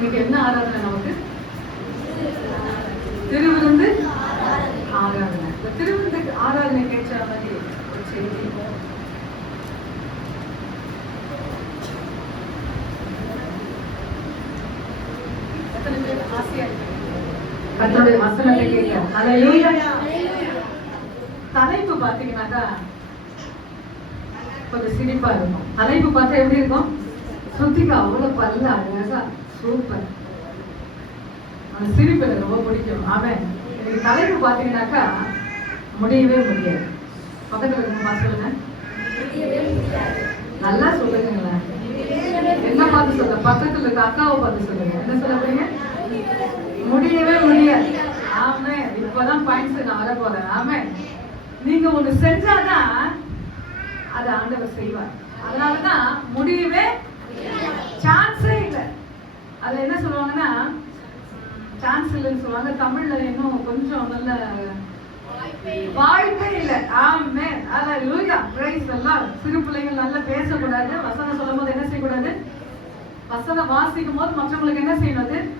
இன்னைக்கு என்ன ஆராதனை நமக்கு? திருவிருந்து ஆராதனை. இந்த திருவிருந்துக்கு ஆராதனை கேட்ட மாதிரி ஒரு செய்தி. கர்த்தருடைய வசனத்தை கேட்க தலைப்பு பாத்தீங்கன்னாக்கா கொஞ்சம் சிரிப்பா இருக்கும். தலைப்பு பார்த்தா எப்படி இருக்கும்? சுத்திக்கா அவ்வளவு பல்ல அழகா சூப்பர். அந்த சிரிப்பு எனக்கு ரொம்ப பிடிக்கும். அவன் எனக்கு தலைப்பு பாத்தீங்கன்னாக்கா முடியவே முடியாது. பக்கத்துல இருக்க பார்த்து நல்லா சொல்லுங்களேன். என்ன பார்த்து சொல்ல? பக்கத்துல இருக்க அக்காவை பார்த்து சொல்லுங்க. என்ன சொல்ல போறீங்க? முடியவே முடியாது. ஆமே, இப்பதான் பாயிண்ட்ஸ் நான் வர போறேன். ஆமே, நீங்க ஒண்ணு செஞ்சாதான் அதை ஆண்டவர் செய்வார். அதனாலதான் முடியவே சான்ஸே இல்லை. அதுல என்ன சொல்லுவாங்கன்னா சான்ஸ் இல்லைன்னு சொல்லுவாங்க. தமிழ்ல இன்னும் கொஞ்சம் நல்ல வாய்ப்பே இல்லை. ஆமே, அல்லேலூயா, பிரைஸ் எல்லாம். சிறு பிள்ளைகள் நல்லா பேசக்கூடாது. வசனம் சொல்லும் போது என்ன செய்யக்கூடாது? வசனம் வாசிக்கும் போது மற்றவங்களுக்கு என்ன செய்யணும்?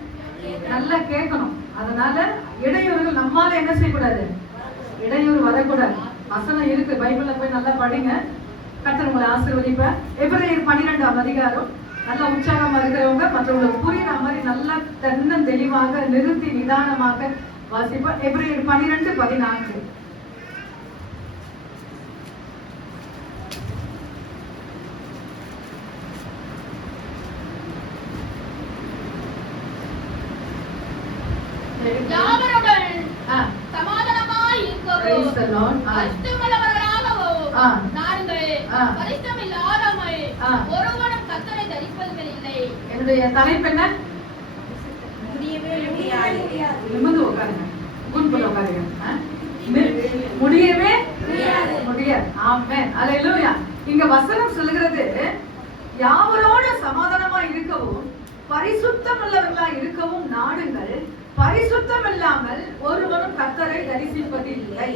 நல்லா கேட்கணும். அதனால இடையூறுகள் நம்மால என்ன செய்யக்கூடாது? இடையூறு வரக்கூடாது. வசனம் இருக்கு, பைபிள்ல போய் நல்லா படிங்க. கர்த்தர் உங்களை ஆசீர்வதிப்பார். எபிரேயர் 12ஆம் அதிகாரம் நல்லா உற்சாகமா இருக்கிறவங்க மற்றவங்களுக்கு புரியுற மாதிரி நல்லா தன்னன் தெளிவாக நிறுத்தி நிதானமாக வாசிப்பார். எபிரேயர் 12:14. என்னுடைய தலைப்பு என்ன? நிமிர்ந்து உட்காருங்க. குன்புல உட்காருங்க. முடியவே முடியாது. ஆமென், அல்லேலூயா. இங்க வசனம் சொல்லுகிறது, யாவரோட சமாதானமா இருக்கவும் பரிசுத்தம் உள்ளவர்களா இருக்கவும் நாடுங்கள். பரிசுத்தம் இல்லாமல் ஒருவரும் கர்த்தரை தரிசிப்பது இல்லை.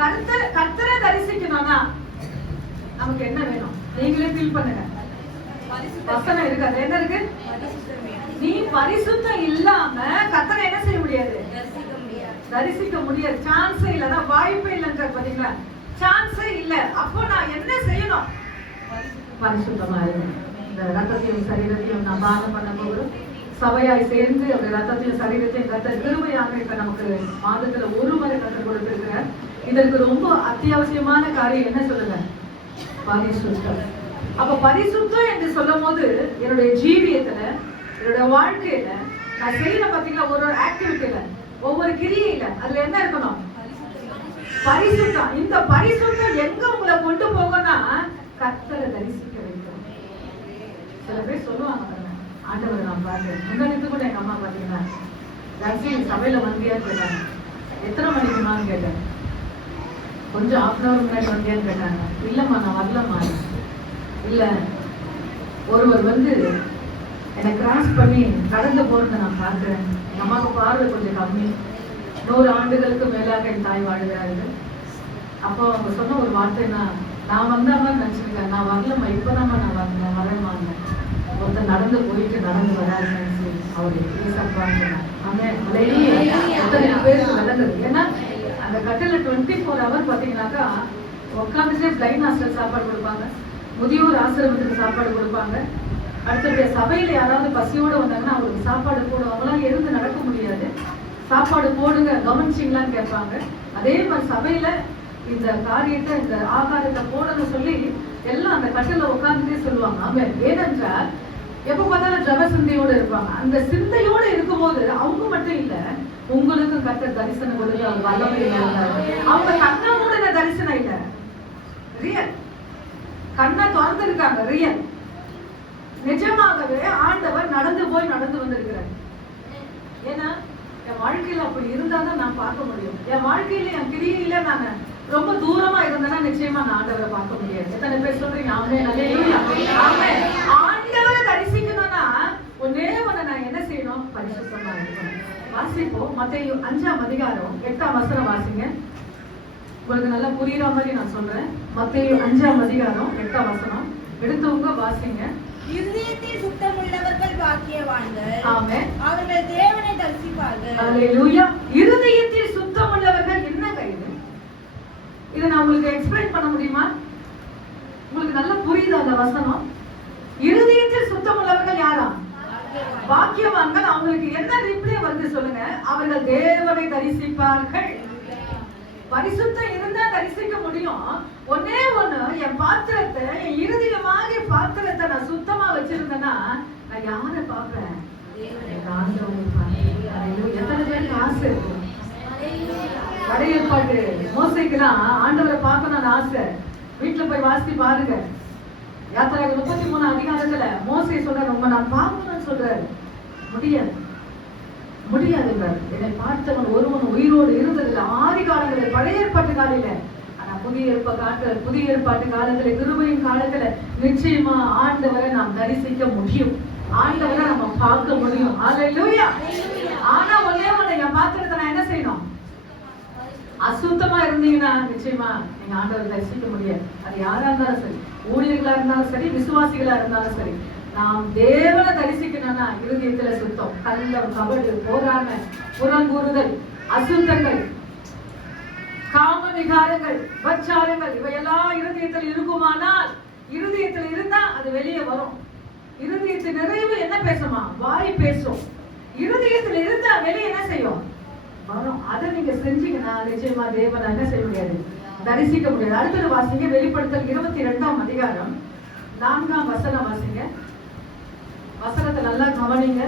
கர்த்தரை தரிசிக்கணும்னா நமக்கு என்ன வேணும்? நீங்களே ஃபீல் பண்ணுங்க. வசனம் இருக்கு. அது என்ன இருக்கு? நீ பரிசுத்தம் இல்லாம கர்த்தரை என்ன செய்ய முடியாது? தரிசிக்க முடியாது. சான்ஸே இல்ல. அதான் வாய்ப்பே இல்லைன்ற பாத்தீங்களா? சான்ஸே இல்ல. அப்போ நான் என்ன செய்யணும்? பரிசுத்தமா இருக்கணும். இந்த ரத்தத்தையும் சரீரத்தையும் நான் பானம் பண்ண போகிறோம். சபையாய் சேர்ந்து அந்த ரத்தத்தையும் சரீரத்தையும் கர்த்தர் கிருபையாக இப்ப நமக்கு மாதத்துல ஒரு முறை கற்றுக் கொடுத்திருக்கிறார். இதற்கு ரொம்ப அத்தியாவசியமான காரியம் என்ன சொல்லுங்க? பரிசுத்தம். அப்ப பரிசுத்தம் என்று சொல்லும் போது என்னுடைய ஜீவியத்துல, என்னுடைய வாழ்க்கையில நான் செய்யற பாத்தீங்களா, ஒரு ஆக்டிவிட்டியில, ஒவ்வொரு கிரியையில அதுல என்ன இருக்கணும்? பரிசுத்தம். இந்த பரிசுத்தம் எங்க உங்களை கொண்டு போகணும்னா கர்த்தரை தரிசிக்க வைக்கும். சில பேர் சொல்லுவாங்க, ஆண்டவரை நான் பார்த்தேன். முன்னாடி கூட எங்க அம்மா பாத்தீங்கன்னா சபையில வந்தியான்னு கேட்டாங்க. எத்தனை மணிக்குமான்னு கேட்டேன். கொஞ்சம் ½ முன்னாடி வந்தியான்னு கேட்டாங்க. இல்லம்மா நான் வரலம்மா. இல்ல, ஒருவர் என்னை கிராஸ் பண்ணி கடந்து போறதை நான் பார்க்கிறேன். எங்க அம்மாவுக்கு பார்வை கொஞ்சம் கம்மி. 100 ஆண்டுகளுக்கு மேலாக என் தாய் வாழுகிறார்கள். அப்போ அவங்க சொன்ன ஒரு வார்த்தைன்னா, நான் வந்தாம நினைச்சிருக்கேன். நான் வரலம்மா, இப்பதாம்மா நான் வரேன்மாங்க. ஒருத்தர் நடந்து போயிட்டு நடந்து வராருன்னு அவரு பேசப்பாங்க. எத்தனை பேருக்கு விளங்குது? ஏன்னா அந்த கட்டில 24 ஹவர் பாத்தீங்கன்னாக்கா உட்காந்துட்டே பிளைன் ஹாஸ்டல் சாப்பாடு கொடுப்பாங்க, முதியோர் ஆசிரமத்துக்கு சாப்பாடு கொடுப்பாங்க. அடுத்தபடிய சபையில யாராவது பசியோட வந்தாங்கன்னா அவங்களுக்கு சாப்பாடு போடும். அவங்களால இருந்து நடக்க முடியாது. சாப்பாடு போடுங்க, கவனிச்சிங்களான்னு கேட்பாங்க. அதே மாதிரி சபையில இந்த காரியத்தை, இந்த ஆகாரத்தை போடணும்னு சொல்லி எல்லாம் அந்த கட்டில உட்காந்துட்டே சொல்லுவாங்க. ஆமே, ஏனென்றால் எப்ப பார்த்தாலும் ஜப சிந்தையோட இருப்பாங்க. அந்த சிந்தையோட இருக்கும்போது அவங்க மட்டும் இல்ல, உங்களுக்கும் கர்த்தர் தரிசனம் கொடுத்து அவங்க வல்லமை இருந்தாங்க. அவங்க கண்ணா கூட தரிசனம் இல்ல, ரியல். கண்ணை திறந்திருக்காங்க, ரியல். நிஜமாகவே ஆண்டவர் நடந்து போய் நடந்து வந்திருக்கிறார். ஏன்னா என் வாழ்க்கையில அப்படி இருந்தாதான் நான் பார்க்க முடியும். என் வாழ்க்கையில, என் கிரியில நான் ரொம்ப தூரமா இருந்தேன்னா நிச்சயமா நான் ஆண்டவரை பார்க்க முடியாது. எத்தனை பேர் சொல்றீங்க? ஆமென், அல்லேலூயா. ஆமென். ஆண்டவரை தரிசிக்கணும்னா ஒண்ணே ஒண்ணு நான் என்ன செய்யணும்? பரிசுத்தமா இருக்கணும். வாசிப்போம். மத்தேயு 5ஆம் அதிகாரம் 8ஆம் வசனம் வாசிங்க. உங்களுக்கு நல்லா புரியுற மாதிரி நான் சொல்றேன். மத்தேயு 5ஆம் அதிகாரம் 8ஆம் வசனம் எடுத்தவங்க வாசிங்க. இருதயத்தில் சுத்தமுள்ளவர்கள் பாக்கியவான்கள். ஆமென். அவர்கள் தேவனை தரிசிப்பார்கள். அல்லேலூயா. இருதயத்தில் சுத்தம் உள்ளவர்கள் என்னங்க இது? இதை நான் உங்களுக்கு எக்ஸ்பிளைன் பண்ண முடியுமா? உங்களுக்கு நல்லா புரியுது அந்த வசனம்? இருதயத்தில் சுத்தம் உள்ளவர்கள் யாரா? பாக்கியவான்கள். அவங்களுக்கு என்ன ரிப்ளை வந்து சொல்லுங்க? அவர்கள் தேவனை தரிசிப்பார்கள். பரிசுத்தம் இருந்தா தரிசிக்க முடியும். ஒன்னே ஒண்ணு, என் பாத்திரத்தை, என் இருதயமாக பாத்திரத்தை நான் சுத்தமா வச்சிருந்தேன்னா நான் யாரை பார்ப்பேன்? எத்தனை பேருக்கு ஆசை இருக்கும்? பழைய ஏற்பாட்டு மோசைக்குலாம் ஆண்டவரை பார்க்கணும்னு ஆசை. வீட்டுல போய் வாசி பாருங்க. யாத்திராக 33 அதிகாரத்துல மோசை சொல்றாரு, உங்க நான் பார்க்கணும்னு சொல்றாரு. முடியாது, முடியாதுங்க. என்னை பார்த்தவன் ஒருவன் உயிரோடு இருந்ததில்லை. ஆதி காலங்களில், பழைய ஏற்பாட்டு காலையில. ஆனா புதிய ஏற்பாட்டு காலத்துல, கிருபையின் காலத்துல நிச்சயமா ஆண்டவரை நாம் தரிசிக்க முடியும். ஆண்டவரை நம்ம பார்க்க முடியும். அல்லேலூயா. ஆனா ஒன்னே ஒண்ணு, என் பாத்திரத்தை நான் என்ன செய்யணும்? அசுத்தமா இருந்தீங்கன்னா நிச்சயமா நீங்க ஆண்டவரை தரிசிக்க முடியாது. அது யாரா இருந்தாலும் சரி, ஊழியர்களா இருந்தாலும் சரி, விசுவாசிகளா இருந்தாலும் சரி, நாம் தேவனை தரிசிக்கணும்னா இருதயத்துல சுத்தம். கள்ளம், கபடு, போராமை, புறங்கூறுதல், அசுத்தங்கள், காம விகாரங்கள், பச்சாரங்கள் இவையெல்லாம் இருதயத்தில் இருக்குமானால், இருதயத்தில் இருந்தா அது வெளியே வரும். இருதயத்தின் நிறைவு என்ன பேசுமா? வாய் பேசும். இருதயத்தில் இருந்தா வெளியே என்ன செய்யும்? வரும். அதை நீங்க செஞ்சீங்கன்னா நிச்சயமா தேவனை என்ன செய்ய முடியாது? தரிசிக்க முடியாது. அடுத்தது வாசிங்க, வெளிப்படுத்தல் 22ஆம் அதிகாரம் 4ஆம் வசனம் வாசிங்க. வசனத்தை நல்லா கவனிங்க,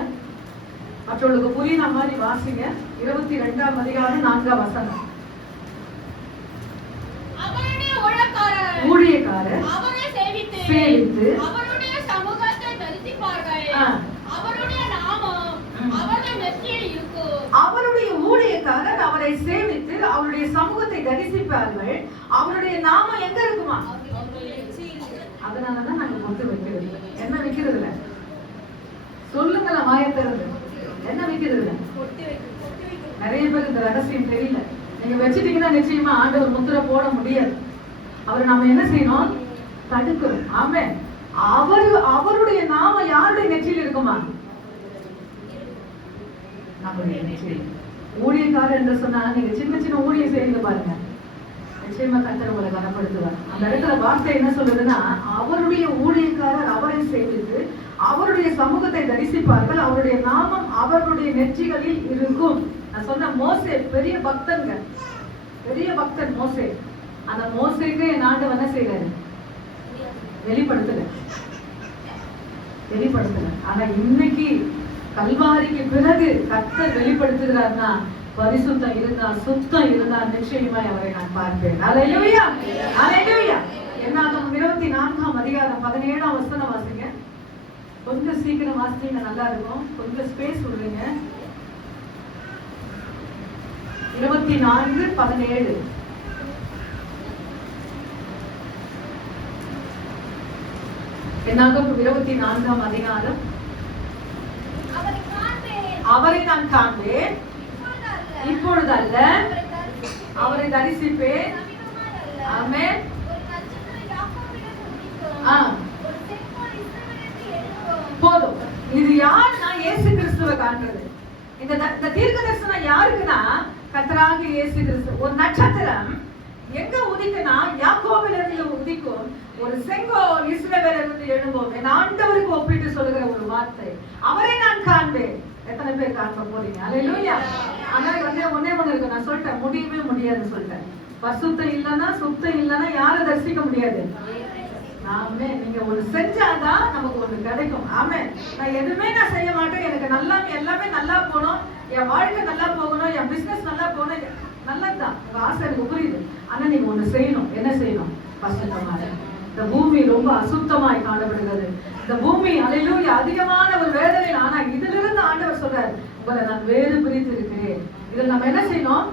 மற்றவர்களுக்கு புரியுற மாதிரி வாசிங்க. 22ஆம் அதிகாரம் 4ஆம் வசனம். ஊழியக்காரர் அவரை சேவித்து அவருடைய சமூகத்தை தரிசிப்பார்கள். அவருடைய நாமம் அவர்கள் நெற்றியில் இருக்கும். அவருடைய ஊழியக்காரர் அவரை சேவித்து அவருடைய சமூகத்தை தரிசிப்பார்கள். அவருடைய நாமம் எங்க இருக்குமா? அதனாலதான் நாங்க பொட்டு வைக்கிறது. என்ன வைக்கிறது இல்ல? சொல்லுங்களா வாயத்திறது? என்ன வைக்கிறது இல்ல? நிறைய பேர் இந்த ரகசியம் தெரியல. நீங்க வச்சுட்டீங்கன்னா நிச்சயமா ஆண்டவர் முத்திரை போட முடியாது. அவர் நாம என்ன செய்யணும்? தடுக்கணும். ஆமென். அவருடைய நாம யாருடைய நெற்றியில் இருக்குமா? நம்முடைய நெற்றியில். ஊழியக்காரர் என்று சொன்னா நீங்க சின்ன சின்ன ஊழியம் செய்யுங்க பாருங்க, நிச்சயமா கர்த்தர் உங்களை கனப்படுத்துவார். அந்த இடத்துல வார்த்தை என்ன சொல்றதுன்னா, அவருடைய ஊழியக்காரர் அவரை சேவித்து அவருடைய சமூகத்தை தரிசிப்பார்கள். அவருடைய நாமம் அவருடைய நெற்றிகளில் இருக்கும். நான் சொன்ன மோசே பெரிய பக்தங்க, பெரிய பக்தன் மோசே. அந்த மோசேக்கு என் ஆண்டவர் என்ன செய்யறாரு? வெளிப்படுத்தல. ஆனா இன்னைக்கு கல்வாரிக்கு பிறகு கர்த்தர் வெளிப்படுத்துகிறார்னா, பரிசுத்தம் இருந்தா, சுத்தம் இருந்தா நிச்சயமா அவரை நான் பார்ப்பேன். அல்லேலூயா, அல்லேலூயா. என்னாகும் 24ஆம் அதிகாரம் 17ஆம் வசனம் வாசிங்க. கொஞ்சம் சீக்கிரம் வாசிங்க, நல்லா இருக்கும். கொஞ்சம் ஸ்பேஸ் விடுங்க. 24:17. என்னாகும் 24ஆம் அதிகாரம். அவரை நான் காண்பேன், இப்பொழுது அல்ல, அவரை தரிசிப்பேன். ஆமென். போதும். இது யாருன்னா இயேசு கிறிஸ்துவை காண்றது. இந்த தீர்க்க தரிசனம் யாருக்குன்னா கர்த்தராகிய இயேசு கிறிஸ்து. ஒரு நட்சத்திரம் எங்க உதிக்குன்னா யாக்கோபிலிருந்து உதிக்கும். ஒரு செங்கோல் இஸ்ரவேலிலிருந்து எழும்பும். என் ஆண்டவருக்கு ஒப்பிட்டு சொல்லுகிற ஒரு வார்த்தை, அவரை நான் காண்பேன். எத்தனை பேர் காண்ப போறீங்க? அல்லேலூயா. ஆனா ஒன்னே ஒண்ணு இருக்கு, நான் சொல்லிட்டேன், முடியவே முடியாதுன்னு சொல்லிட்டேன். பரிசுத்தம் இல்லைன்னா, சுத்தம் இல்லைன்னா யாரை தரிசிக்க முடியாது? ஆமே. நீங்க ஒண்ணு செஞ்சாதான் நமக்கு ஒண்ணு கிடைக்கும். ஆமே. நான் எதுவுமே நான் செய்ய மாட்டேன், எனக்கு நல்லா எல்லாமே நல்லா போகணும், என் வாழ்க்கை நல்லா போகணும், என் பிசினஸ் நல்லா போகணும், நல்லதுதான் உங்க ஆசை, எனக்கு புரியுது. ஆனா நீங்க ஒண்ணு செய்யணும். என்ன செய்யணும்? பரிசுத்தமாக. இந்த பூமி ரொம்ப அசுத்தமாய் காணப்படுகிறது. இந்த பூமி அல்லேலூயா அதிகமான ஒரு வேதனை. ஆனா இதிலிருந்து ஆண்டவர் சொல்றாரு, உங்களை நான் வேறு பிரித்து இருக்கிறேன். இதில் நம்ம என்ன செய்யணும்?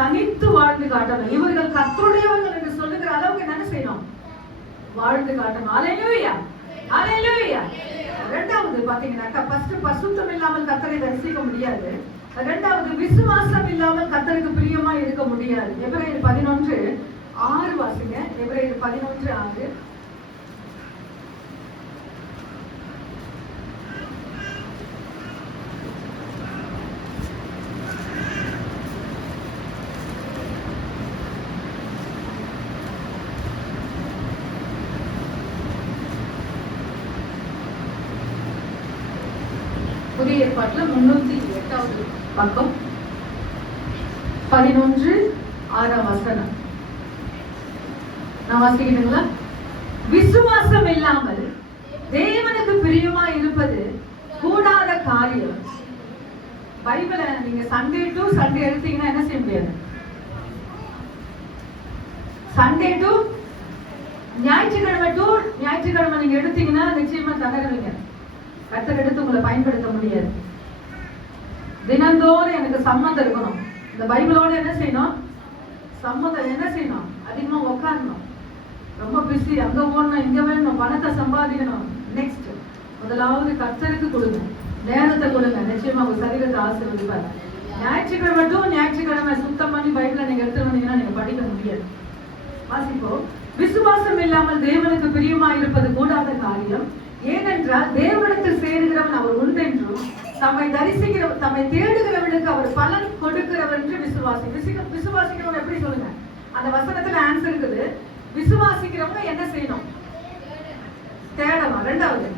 தனித்து வாழ்ந்து காட்டணும். இவர்கள் கர்த்தருடையவர்கள் என்று சொல்லுகிற அளவுக்கு என்ன செய்யணும்? வாழ்ந்து காட்டணும். அல்லேலூயா, அல்லேலூயா. இரண்டாவது பாத்தீங்கன்னா, ஃபர்ஸ்ட் பரிசுத்தம் இல்லாமல் கர்த்தரை தரிசிக்க முடியாது. இரண்டாவது விசுவாசம் இல்லாமல் கர்த்தருக்கு பிரியமா இருக்க முடியாது. எபிரேயர் 11:6 வாசிங்க. எபிரேயர் 11:6. புதிய ஏற்பாட்டுல 308வது பக்கம் 11:6 வசனம். நான் வாசிக்கணுங்களா? விசுவாசம் இல்லாமல் தேவனுக்கு பிரியமா இருப்பது கூடாத காரியம். பைபிளை நீங்க சண்டே டு சண்டே எடுத்தீங்கன்னா என்ன செய்ய முடியாது? சண்டே டு ஞாயிற்றுக்கிழமை டு ஞாயிற்றுக்கிழமை நீங்க எடுத்தீங்கன்னா நிச்சயமா தகருவீங்க. கர்த்தர் எடுத்து உங்களை பயன்படுத்த முடியாது. தினந்தோறும் எனக்கு சம்மந்தம் இருக்கணும். இந்த பைபிளோட என்ன செய்யணும்? சம்மந்தம் என்ன செய்யணும்? அதிகமா உட்காரணும். ரொம்ப பிஸி, அங்க ஓடணும், இங்க வேணும், பணத்தை சம்பாதிக்கணும். நெக்ஸ்ட் முதலாவது கர்த்தருக்கு கொடுங்க, நேரத்தை கொடுங்க. நிச்சயமா உங்க சரீரத்தை ஆசீர்வதிப்பார். ஞாயிற்றுக்கிழமை டு ஞாயிற்றுக்கிழமை சுத்தம் பண்ணி பைபிளை நீங்க எடுத்து வந்தீங்கன்னா நீங்க படிக்க முடியாது. வாசிப்போம். விசுவாசம் இல்லாமல் தேவனுக்கு பிரியமா இருப்பது கூடாத காரியம். ஏனென்றால் தேவனிடத்தில் சேருகிறவன் அவர் உண்டென்றும் தம்மை தேடுகிறவனுக்கு அவர் பலன் கொடுக்கிறவர் என்று விசுவாசிக்கிறவங்க எப்படி சொல்லுங்க? அந்த வசனத்துல ஆன்சர் இருக்குது. விசுவாசிக்கிறவங்க என்ன செய்யணும்? தேடணும். ரெண்டாவது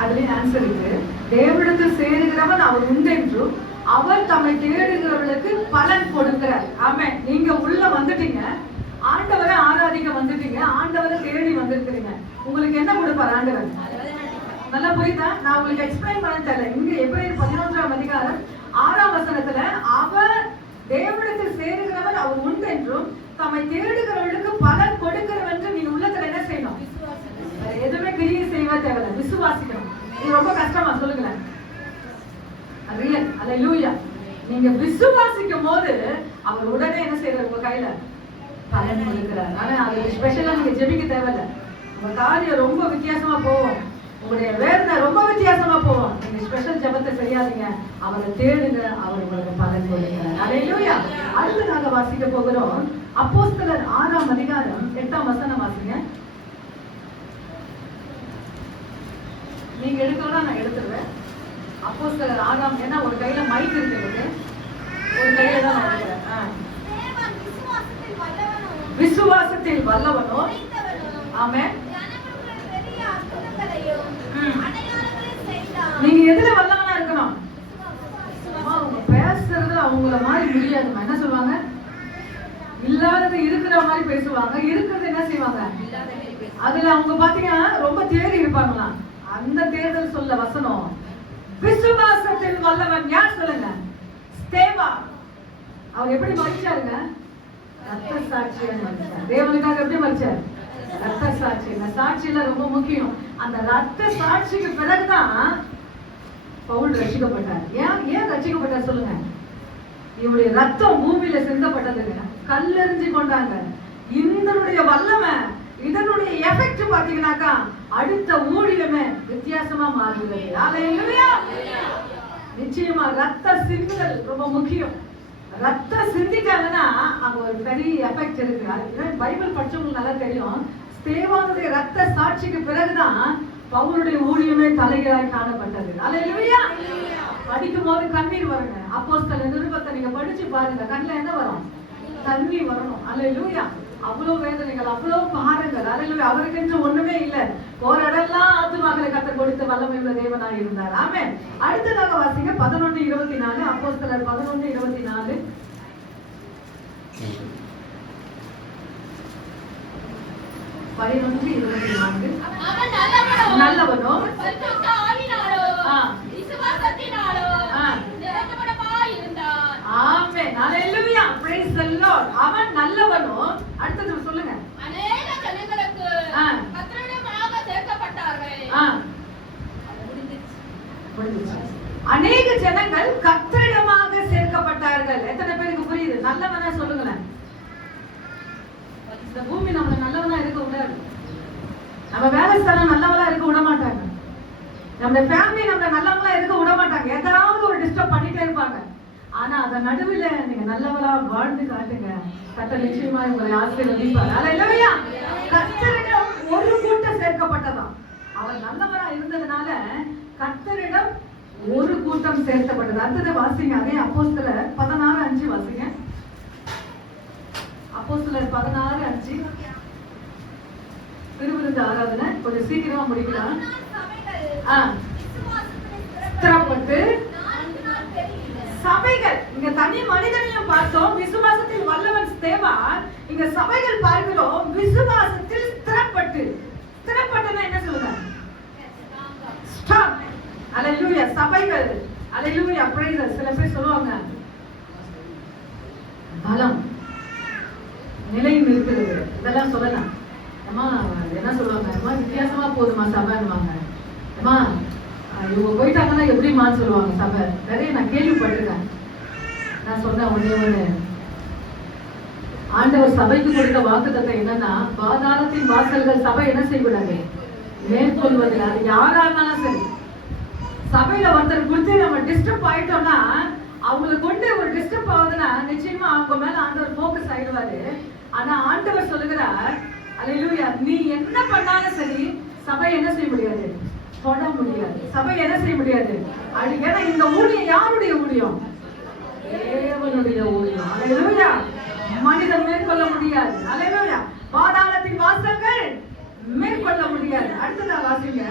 அதுலயும் ஆன்சர் இருக்கு. தேவனிடத்தில் சேருகிறவன் அவர் உண்டென்றும் அவர் தம்மை தேடுகிறவர்களுக்கு பலன் கொடுக்கிறார். ஆமென். நீங்க உள்ள வந்துட்டீங்க, ஆண்டவரை ஆராதிக்க வந்துட்டீங்க, ஆண்டவரை தேடி வந்திருக்கிறீங்க. உங்களுக்கு என்ன கொடுப்பார் ஆண்டவர்? நல்லா புரியுதா? நான் உங்களுக்கு எக்ஸ்பிளைன் பண்ண தெரியல. இங்க எபிரேயர் 11ஆம் அதிகாரம் 6ஆம் வசனத்துல அவர் தேவனிடத்தில் சேருகிறவர் அவர் உண்டென்றும் தம்மை தேடுகிறவர்களுக்கு பலன் கொடுக்கிறவர் என்று நீங்க உள்ளத்துல என்ன செய்யணும்? எதுவுமே கிரியை செய்வா தேவையில்ல, விசுவாசிக்கணும். இது ரொம்ப கஷ்டமா? சொல்லுங்களேன். ரியல் அல்லேலூயா. நீங்க விசுவாசிக்கும் போது அவர் உடனே என்ன செய்யறாரு? உங்க கையில பலன் கொடுக்கிறார். ஆனா அது ஸ்பெஷலா நீங்க ஜெபிக்க தேவையில்ல. உங்க காரியம் ரொம்ப வித்தியாசமா போவோம், உங்களுடைய வேதனை ரொம்ப வித்தியாசமா போவோம். நீங்க ஸ்பெஷல் ஜெபத்தை செய்யாதீங்க, அவரை தேடுங்க, அவர் உங்களுக்கு பலன் கொடுக்கிறார். அல்லேலூயா. அடுத்து நாங்க வாசிக்க போகிறோம் அப்போஸ்தலர் 6ஆம் அதிகாரம் 8ஆம் வசனம் வாசிங்க. நீங்க எடுக்கணும்னா நான் எடுத்துருவேன். அப்போஸ்தலர் 6ஆம், ஏன்னா ஒரு கையில மைக் இருக்கு, ஒரு கையில தான் நான் எடுக்கிறேன். விசுவாசத்தில் வல்லவனோ. ஆமென். நீங்க எதுல வல்லவனா இருக்கணும்? அவங்க பேசுறது அவங்கள மாதிரி முடியாதுமா. என்ன சொல்லுவாங்க? இல்லாதது இருக்கிற மாதிரி பேசுவாங்க, இருக்கிறது என்ன செய்வாங்க? அதுல அவங்க பாத்தீங்கன்னா ரொம்ப தேறி இருப்பாங்களாம். அந்த தேர்தல் சொல்ல வசனம் விசுவாசத்தில் வல்லவன் யார் சொல்லுங்க? ஸ்தேவா. அவர் எப்படி மரிச்சாருங்க? ரத்த சாட்சியா மரிச்சார். தேவனுக்காக எப்படி மரிச்சார்? ரத்த சாட்சி. இந்த சாட்சியில ரொம்ப முக்கியம். அந்த ரத்த சாட்சிக்கு பிறகுதான் பவுல் ரட்சிக்கப்பட்டார். ஏன் ரட்சிக்கப்பட்டார் சொல்லுங்க? இவருடைய ரத்தம் பூமியில சிந்தப்பட்டதுங்க. கல்லெறிஞ்சு கொண்டாங்க. இதனுடைய வல்லமை, இதனுடைய எஃபெக்ட் பாத்தீங்கன்னாக்கா அடுத்த ஊழியமே வித்தியாசமா மாறுகிறது. அல்லேலூயா. நிச்சயமா ரத்த சிந்துதல் ரொம்ப முக்கியம். ரத்தம் சிந்திட்டாங்கன்னா அங்க ஒரு பெரிய எஃபெக்ட் இருக்கு. பைபிள் படிச்சவங்களுக்கு நல்லா தெரியும். ஸ்தேவானுடைய ரத்த சாட்சிக்கு பிறகுதான் பவுலுடைய ஊழியமே தலைகளாய் காணப்பட்டது. அல்லேலூயா. படிக்கும் போது கண்ணீர் வருங்க. அப்போஸ்தலர் நிருபத்தை நீங்க படிச்சு பாருங்க, கண்ணுல என்ன வரும்? தண்ணி வரணும். அல்லேலூயா. அவ்வளவு வேதனைகள், அவ்வளவு பாருங்கள். அல்லேலூயா. அவருக்கென்று ஒண்ணுமே இல்லை. ஒரு இடம்லாம் ஆத்துமாக்களை கர்த்தர் கொடுத்த வல்லமை உள்ள தேவனாய் இருந்தார். ஆமென். அடுத்ததாக வாசிங்க 11:24. அப்போஸ்தலர் 11:24. நல்லவனோ அவன் நல்லவனோ. அடுத்தது சொல்லுங்க. அநேக ஜனங்களுக்கு கர்த்தரிடமாக சேர்க்கப்பட்டார்கள். அநேக ஜனங்கள் கர்த்தரிடமாக சேர்க்கப்பட்டார்கள். எத்தனை பேருக்கு புரியுது? நல்லவனா சொல்லுங்களேன். இந்த பூமி நம்மள நல்லவனா இருக்க விடாது. நம்ம வேலை ஸ்தலம் நல்லவனா இருக்க விட மாட்டாங்க. நம்ம ஃபேமிலி நம்மள நல்லவங்களா இருக்க விட மாட்டாங்க. ஏதாவது ஒரு டிஸ்டர்ப் பண்ணிட்டே இருப்பாங்க. ஆனா அத நடுவுல நீங்க நல்லவளா வாழ்ந்து காட்டுங்க, கர்த்தர் நிச்சயமா உங்களை ஆசீர்வதிப்பார். அல்லேலூயா. கர்த்தரிடம் ஒரு கூட்டம் சேர்க்கப்பட்டதாம். அவர் நல்லவரா இருந்ததுனால கர்த்தரிடம் ஒரு கூட்டம் சேர்க்கப்பட்டது. அடுத்தது வாசிங்க. அதே அப்போஸ்தலர் 16:5 வாசிங்க. அப்போஸ்தலர் 16:5. திருவிருந்து ஆராதனை கொஞ்சம் சீக்கிரமா முடிக்கலாம். சபைகள் ஸ்திரப்பட்டு பெருகின. சபைகள், இங்க தனி மனிதனையும் பார்த்தோம், விசுவாசத்தில் வல்லவன் ஸ்தேவான். இங்க சபைகள் பார்க்கிறோம், விசுவாசத்தில் ஸ்திரப்பட்டு. ஸ்திரப்பட்டுன்னா என்ன சொல்லுங்க? ஸ்ட்ராங். அல்லேலூயா. சபைகள், அல்லேலூயா, பிரைஸ். சில பேர் சொல்லுவாங்க பலம், நிலை இருக்கிறது, இதெல்லாம் சொல்லலாம். அம்மா என்ன சொல்லுவாங்க, அம்மா வித்தியாசமா போதுமா சபைன்னுவாங்க. அம்மா இவங்க போயிட்டாங்கன்னா எப்படிமான்னு சொல்லுவாங்க சபை. நிறைய நான் கேள்விப்பட்டிருக்கேன். நான் சொன்னேன் ஒண்ணு, ஆண்டவர் சபைக்கு கொடுத்த வாக்குத்தத்தம் என்னன்னா, பாதாளத்தின் வாசல்கள் சபை என்ன செய்யக்கூடாது, மேற்கொள்வது. அது யாரா இருந்தாலும் சரி, சபையில ஒருத்தர் குறித்து நம்ம டிஸ்டர்ப் ஆயிட்டோம்னா, அவங்களை கொண்டு ஒரு டிஸ்டர்ப் ஆகுதுன்னா நிச்சயமா அவங்க மேல ஆண்டவர் போக்கஸ் ஆயிடுவாரு. ஆனா ஆண்டவர் சொல்லுகிறார், அல்லேலூயா, நீ என்ன பண்ணாலும் சரி சபை என்ன செய்ய முடியாது, தொட முடியாது. சபை என்ன செய்ய முடியாது. ஏன்னா இந்த ஊழியம் யாருடைய ஊழியம்? தேவனுடைய ஊழியம். அல்லேலூயா. மனிதன் மேற்கொள்ள முடியாது. அல்லேலூயா. பாதாளத்தின் வாசல்கள் மேற்கொள்ள முடியாது. அடுத்ததா வாசிங்க,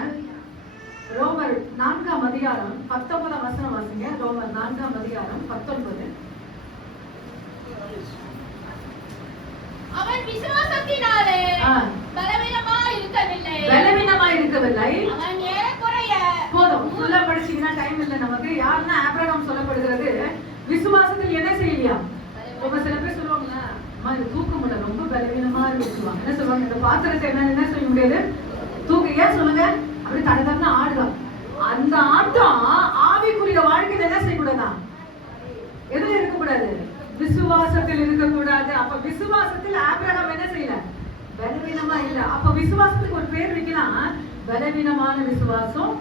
ரோமர் 4ஆம் அதிகாரம் 19ஆம் வசனம் வாசிங்க. ரோமர் 4ஆம் அதிகாரம் 19. அவன் விசுவாசத்தினாலே பலவீனமா இருக்கவில்லை. அவன் ஏறக்குறைய போதும். ஃபுல்லா படிச்சீங்கன்னா டைம் இல்லை நமக்கு. யாருன்னா ஆபிரகாம் சொல்லப்படுகிறது விசுவாசத்தில் என்ன செய்யலையா. ரொம்ப சில பேர் சொல்லுவாங்களா, அம்மா இது தூக்க முடியல, ரொம்ப பலவீனமா இருக்கு சொல்லுவாங்க. என்ன சொல்லுவாங்க, இந்த பாத்திரத்தை என்ன செய்ய முடியாது, தூக்க. ஏன் சொல்லுங்க, அப்படி தடதடன்னு ஆடுதான். அந்த ஆட்டம் ஆவிக்குரிய வாழ்க்கையில என்ன செய்யக்கூடாதா, எதுல இருக்கக்கூடாது, விசுவாசத்தில் இருக்கக்கூடாது. அப்ப விசுவாசத்தில் ஆபிரகாம் என்ன செய்யல, பலவீனமா இல்ல. அப்ப விசுவாசத்துக்கு ஒரு பேர் வைக்கலாம், பலவீனமான விசுவாசம்,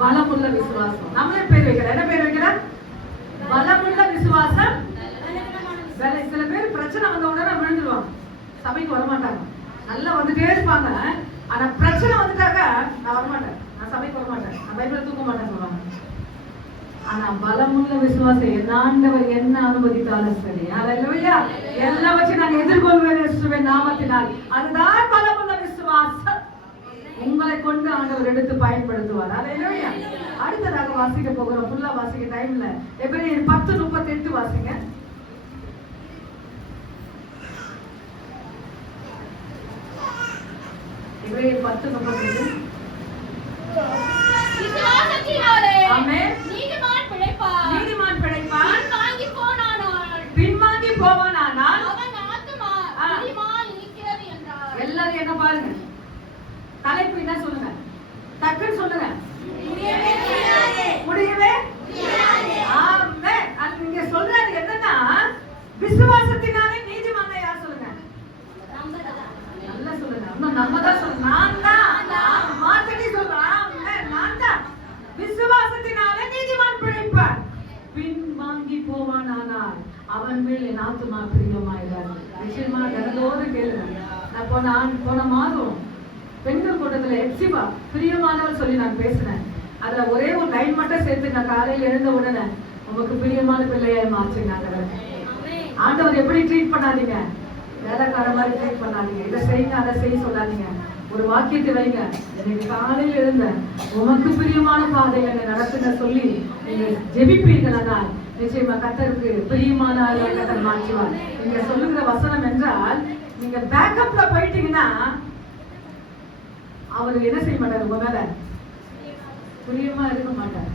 பலமுள்ள விசுவாசம். நம்மளே பேர் வைக்கலாம். என்ன பேர் வைக்கலாம், பலமுள்ள விசுவாசம். சில பேர் பிரச்சனை வந்த உடனே விழுந்துருவாங்க, சபைக்கு வரமாட்டாங்க. நல்லா வந்துட்டே இருப்பாங்க, ஆனா பிரச்சனை வந்துட்டாக்க நான் வரமாட்டேன், நான் சபைக்கு வரமாட்டேன், நான் பைபிள் தூக்க மாட்டேன் சொல்லுவாங்க. ஆனா பலமுள்ள விசுவாசம், என்ன ஆண்டவர் என்ன அனுமதித்தாலும் சரி, அல்லேலூயா, எல்லாவற்றையும் நான் எதிர்கொள்வேன் இயேசுவின் நாமத்தினால். அதுதான் பலமுள்ள விசுவாசம். உங்களை கொண்டு ஆண்டவர் எடுத்து பயன்படுத்துவார். அல்லேலூயா. அடுத்ததாக வாசிக்க போகிறோம். ஃபுல்லா வாசிக்க டைம் இல்ல. எபிரேயர் 10:38 வாசிங்க. எபிரேயர் 10:38. விசுவாசத்தினாலே ஆமென். நீதிமான் பிழைப்பான். நீதிமான் பிழைப்பான். பின்வாங்கி போவானானால் அவன் ஆத்துமா பிரியமாய் இருக்கிறது என்றார். எல்லாரும் என்ன பாருங்க, தலைப்பு என்ன சொல்லுங்க, டக்குன்னு சொல்லுங்க. முடியவே ஆமென். அது நீங்க சொல்றது என்னன்னா, விசுவாசத்தினாலே நீதிமான் யார் சொல்லுங்க, நல்லா சொல்லுங்க. இன்னும் நம்ம தான் சொல்லுங்க. நான் மாத்தடி சொல்றேன். ஆமென். நான் தான். விசுவாசத்தினாலே நீதிமான் பிழைப்பான். பின்வாங்கி போவானானால் அவன் மேல் என் ஆத்துமா பிரியமாயிடாது. நிச்சயமா கனதோடு கேளுங்க. நான் போன மாதம் பெண்கள் கூட்டத்துல எப்சிபா பிரியமானவர் சொல்லி நான் பேசினேன். அதுல ஒரே ஒரு லைன் மட்டும் சேர்த்து, நான் காலையில் எழுந்த உடனே உங்களுக்கு பிரியமான பிள்ளையை மாற்றினாங்க. ஆண்டவர் எப்படி ட்ரீட் பண்ணாதீங்க, வேலைக்கார மாதிரி ட்ரீட் பண்ணாதீங்க. இதை செய்யுங்க அதை செய்ய சொல்லாதீங்க. ஒரு வாக்கியத்தை வைங்க, இன்னைக்கு காலையில் எழுந்த உமக்கு பிரியமான பாதையில என்னை நடத்துங்க சொல்லி நீங்க ஜெபிப்பீர்களானால் நிச்சயமா கர்த்தருக்கு பிரியமான கர்த்தர் மாற்றுவார். நீங்க சொல்லுகிற வசனம் என்றால், நீங்க பேக்கப்ல போயிட்டீங்கன்னா அவர் என்ன செய்ய மாட்டார், உங்க மேல பிரியமா இருக்க மாட்டார்.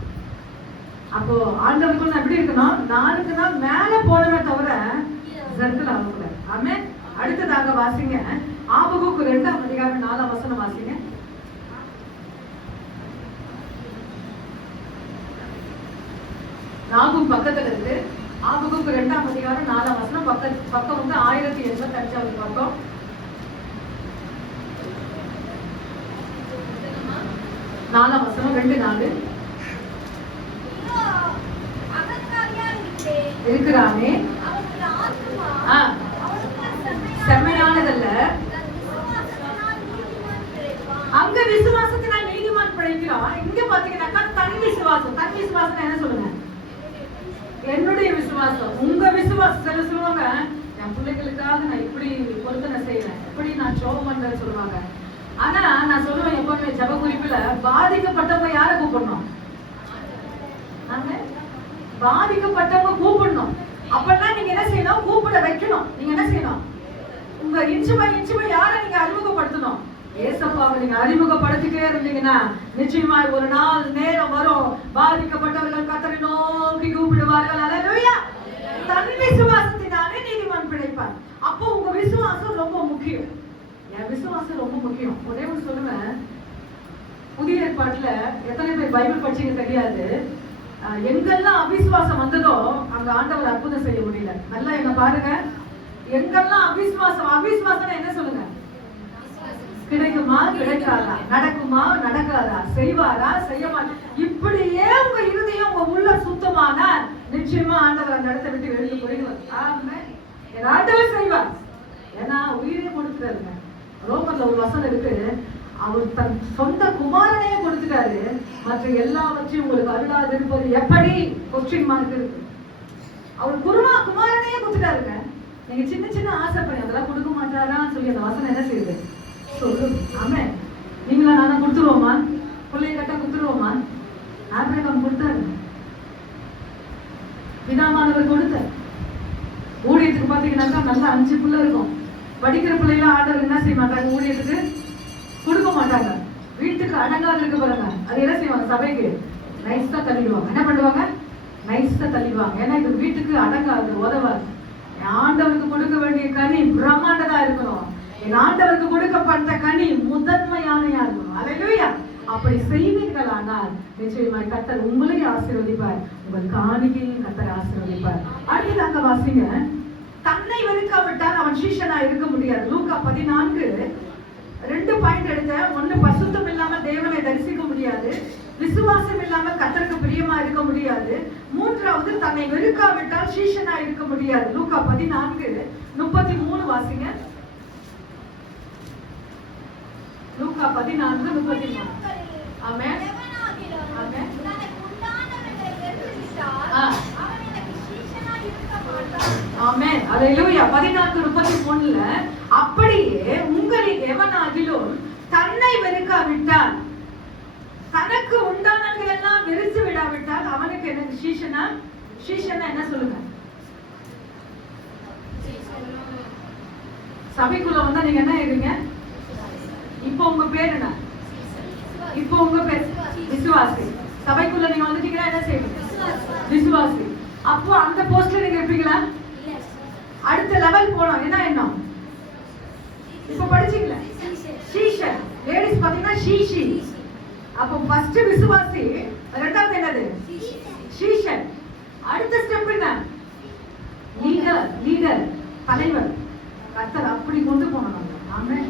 அப்போ ஆண்டவருக்குள்ள எப்படி இருக்கணும், நாளுக்கு நாள் மேல போனவே தவிர சர்க்கிள் ஆகக்கூடாது. ஆமென். அடுத்ததாக வாசிங்க, ஆபகுக்கு 2ஆம் அதிகாரம் 4ஆம் வசனம் வாசிங்க. நாகும் பக்கத்துல இருக்கு. ஆபகுக்கு 2ஆம் அதிகாரம் 4ஆம் வசனம். பக்கம் வந்து 1085 பக்கம். நாலாம் வசனம் 2:4. இருக்கிறானே செம்மையானதல்ல, அங்க விசுவாசத்தினால் நீதிமான் பிழைக்கிறான். இங்க பாத்தீங்கன்னாக்கா தனி விசுவாசம். தனி விசுவாசம் என்ன சொல்லுங்க, என்னுடைய விசுவாசம், உங்க விசுவாசம். சில சொல்லுவாங்க, என் பிள்ளைகளுக்காக நான் இப்படி பொருத்தனை செய்யறேன், இப்படி நான் ஜெபம் பண்றேன்னு சொல்லுவாங்க. ஆனா நான் சொல்லுவேன் எப்பவுமே ஜெப குறிப்புல பாதிக்கப்பட்டவங்க யாரை கூப்பிடணும்? பாதிக்கப்பட்டவங்க கூப்பிடணும். அப்பதான் நீங்க என்ன செய்யணும்? கூப்பிட வைக்கணும். நீங்க என்ன செய்யணும்? உங்க இன்ச்சு பை யாரை நீங்க அறிமுகப்படுத்தணும்? ஏசப்பாவை நீங்க அறிமுகப்படுத்திட்டே இருந்தீங்கன்னா நிச்சயமாய் ஒரு நாள் நேரம் வரும், பாதிக்கப்பட்டவர்கள் கர்த்தரை நோக்கி கூப்பிடுவார்கள். அல்லேலூயா. தன் விசுவாசத்தினாலே நீதிமான் பிழைப்பார். அப்போ உங்க விசுவாசம் ரொம்ப முக்கியம். என் விசுவாசம் ரொம்ப முக்கியம். ஒரே ஒன்று சொல்லுவேன், புதிய ஏற்பாட்டுல எத்தனை பேர் பைபிள் படிச்சீங்க தெரியாது. எங்கெல்லாம் அவிசுவாசம் வந்ததோ அங்க ஆண்டவர் அற்புதம் செய்ய முடியல. நல்லா என்ன பாருங்க, எங்கெல்லாம் அவிசுவாசம் என்ன சொல்லுங்க? கிடைக்குமா கிடைக்காதா, நடக்குமா நடக்காதா, செய்வாரா செய்ய மாட்டா, இப்படியே உங்க இருதயம் உங்க உள்ள சுத்தமான நிச்சயமா ஆண்டவர் அந்த இடத்தை விட்டு வெளியே போயிடுவார். ஆண்டவர் செய்வார். ஏன்னா உயிரே கொடுத்துட்டாருங்க. ரோமர்ல ஒரு வசனம் இருக்கு, அவர் தன் சொந்த குமாரனையே கொடுத்துட்டாரு, மற்ற எல்லாவற்றையும் உங்களுக்கு அருளாது இருப்பது எப்படி? கொஸ்டின் மார்க் இருக்கு. அவர் குமாரனையே கொடுத்துட்டாருங்க. நீங்க சின்ன சின்ன ஆசைப்படி அதெல்லாம் கொடுக்க மாட்டாரான்னு சொல்லி அந்த வசனம் என்ன செய்யுது சொல்லு. ஆமே, நீங்களா நானா கொடுத்துருவோமா? பிள்ளைய கட்டா கொடுத்துருவோமா? ஆபிரகாம் கொடுத்தாரு, பிதாமானவர் கொடுத்தார். ஊழியத்துக்கு பாத்தீங்கன்னாக்கா நல்லா 5 பிள்ளை இருக்கும். படிக்கிற பிள்ளைலாம் ஆண்டவர் என்ன செய்ய மாட்டாங்க? ஊழியத்துக்கு கொடுக்க மாட்டாங்க. வீட்டுக்கு அடங்காது இருக்க பாருங்க, அது என்ன செய்வாங்க? சபைக்கு நைஸா தள்ளிடுவாங்க. என்ன பண்ணுவாங்க? நைஸா தள்ளிடுவாங்க. ஏன்னா இது வீட்டுக்கு அடங்காது, உதவாது. ஆண்டவருக்கு கொடுக்க வேண்டிய கனி பிரம்மாண்டதா இருக்கணும். என் ஆண்டவருக்கு கொடுக்கப்பட்ட கனி முதன்மையானையா இருக்கணும். அல்லேலூயா. அப்படி செய்வீர்கள் ஆனால் நிச்சயமாய் கர்த்தர் உங்களையும் ஆசீர்வதிப்பார், உங்கள் காணிக்கையும் கர்த்தர் ஆசீர்வதிப்பார். அடுத்ததாக வாசிங்க, தன்னை வெறுக்காவிட்டால் அவன் சீஷனா இருக்க முடியாது. லூக்கா 14 2 பாயிண்ட் எடுத்த. 1, பரிசுத்தம் இல்லாம தேவனை தரிசிக்க முடியாது. விசுவாசம் இல்லாம கர்த்தருக்கு பிரியமா இருக்க முடியாது. 3வது தன்னை வெறுக்காவிட்டால் சீஷனா இருக்க முடியாது. லூக்கா 14:33 வாசிங்க. லூக்கா 14:33. ஆமென். ஆமென். ஆமென். அல்லேலூயா. 14:33ல அப்படியே உங்களில் எவனாகிலும் தன்னை வெறுக்காவிட்டால், தனக்கு உண்டானவர்கள் எல்லாம் வெறுத்து விடாவிட்டால் அவனுக்கு எனக்கு சீஷனா என்ன சொல்லுங்க? சபைக்குள்ள வந்தா நீங்க என்ன இருங்க? இப்போ உங்க பேர் என்ன? இப்போ உங்க பேர் விசுவாசி. சபைக்குள்ள நீங்க வந்துட்டீங்கன்னா என்ன செய்வீங்க? விசுவாசி. அப்போ அந்த போஸ்ட்ல நீங்க இருப்பீங்களா? அடுத்த லெவல் போனோம். என்ன எண்ணம்? இப்ப படிச்சீங்களா? சீஷன். லேடிஸ் பாத்தீங்கன்னா ஷீஷி. அப்போ ஃபர்ஸ்ட் விசுவாசி, இரண்டாவது என்னது? சீஷன். அடுத்த ஸ்டெப் என்ன? லீடர், தலைவர். கர்த்தர் அப்படி கொண்டு போனோம். ஆமென்.